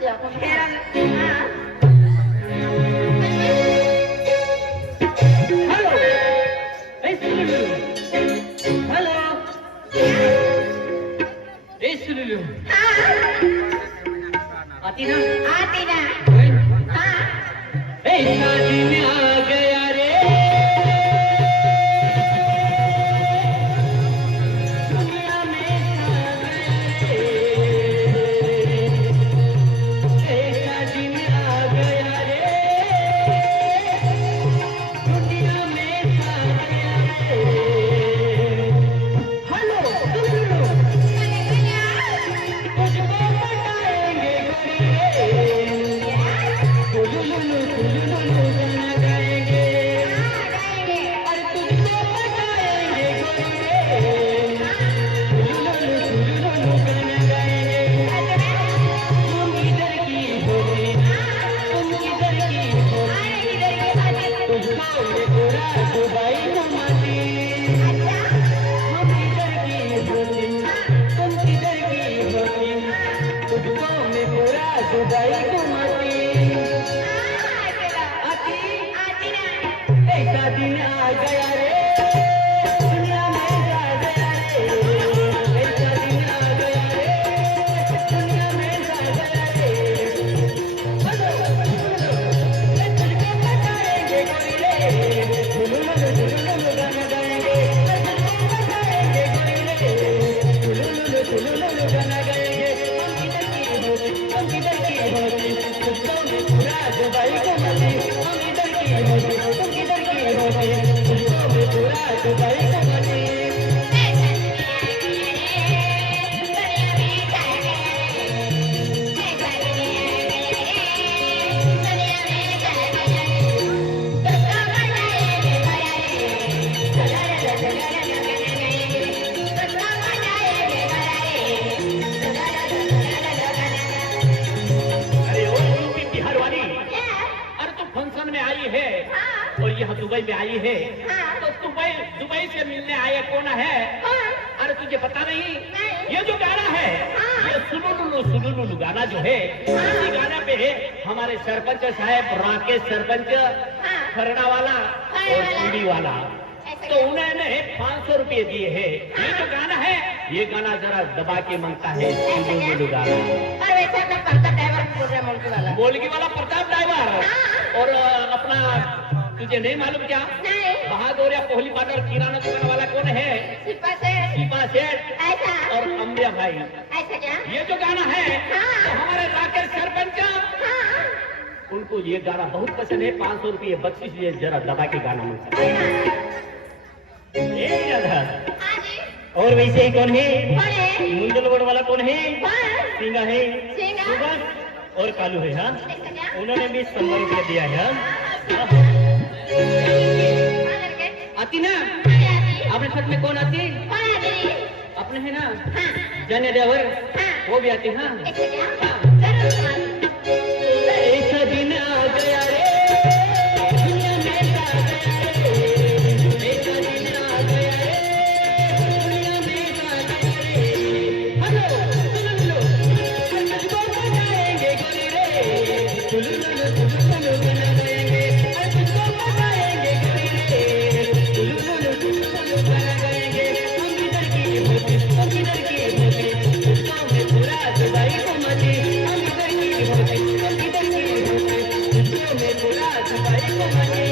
dia aku. Halo. Sululu. Halo. Sululu. Atina. Atina. शादी में आ गया रे दुनिया में छा गया रे शादी में आ गया रे दुनिया में छा गया रे हेलो सुनो तुझको पटाएंगे दिन आ गया रे दुनिया में जा गया रे ऐसा दिन आ गया रे दुनिया में जा गया रे तुझको पटाएंगे गोरी रे गाना गाएंगे गाना गाएंगे हम किधर की होती तुझको में पूरा दुबई को मची हम इधर की होती तुम किधर की होती तुझको में पूरा दुबई को मची और यह दुबई में आई है तो दुबई से मिलने आए कौन है अरे तुझे पता नहीं ये जो गाना है ये सुलुलुलु गाना जो है इसी गाना पे हमारे सरपंच साहब राकेश सरपंच खरड़ा वाला और सीढ़ी वाला तो उन्होंने 500 रुपये दिए हैं ये जो गाना है ये गाना जरा दबा के मांगता है सुलुलुलु गाना बोलगी वाला प्रताप ड्राइवर और अपना तुझे नहीं मालूम क्या बहादुर या कोहली पाटर किराना दुकान वाला कौन है सिपा सेठ और अम्बिया भाई ये जो गाना है तो हमारे राकेश सरपंच उनको ये गाना बहुत पसंद है 500 रुपये बख्शिश ये जरा दबा के गाना में और वैसे ही कौन है मुंडलगढ़ वाला कौन है सिंगा है सुबह और कालू है हाँ उन्होंने भी 100 रुपये दिया है आती ना अपने साथ में कौन आती अपने है ना जाने देवर वो भी आती हाँ ऐसा दिन आ गया रे दुनिया में जा गया रे ऐसा दिन आ गया रे दुनिया में जा गया रे हेलो सुनो तुझको पटाएंगे गोरी रे सुनो गाना गाएंगे तुझको पटाएंगे गोरी रे सुनो गाना गाएंगे हम किधर की होती तुझको में पूरा दुबई को मची हम किधर की होती तुझको में पूरा दुबई को मची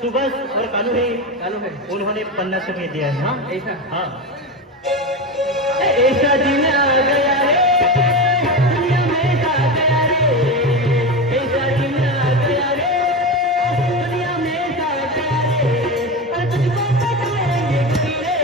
सुबह और कालू है उन्होंने 50 रुपये दिया है। हाँ ऐसा हाँ ऐसा दिन आ गया रे दुनिया में आ गया रे ऐसा दिन आ गया रे दुनिया में आ गया रे और तुझको बताएंगे रे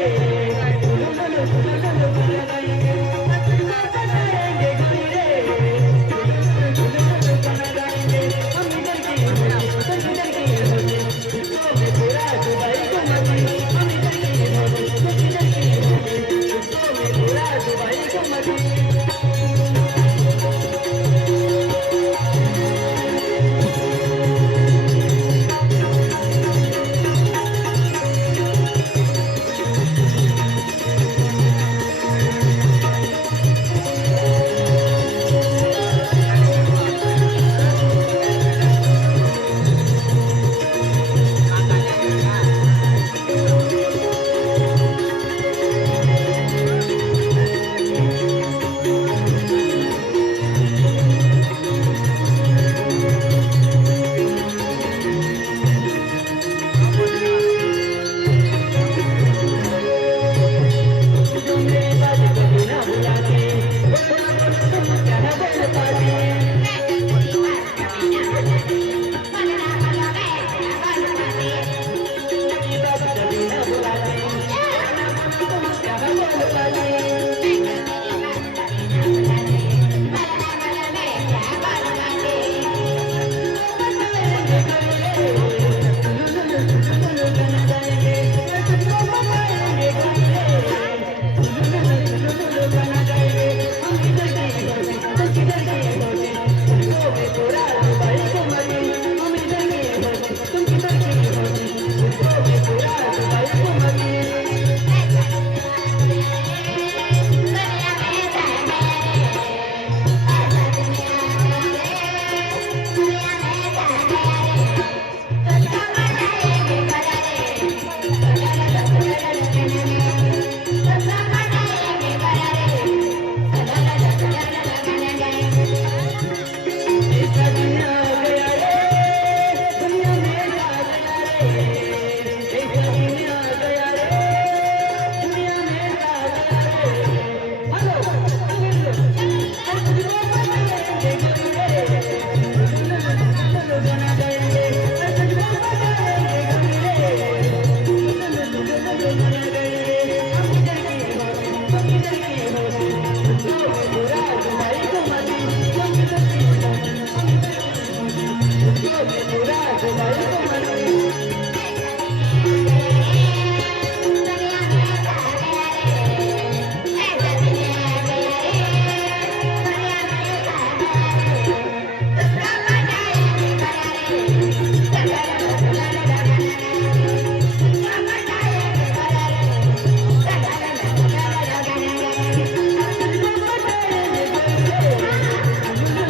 पूरा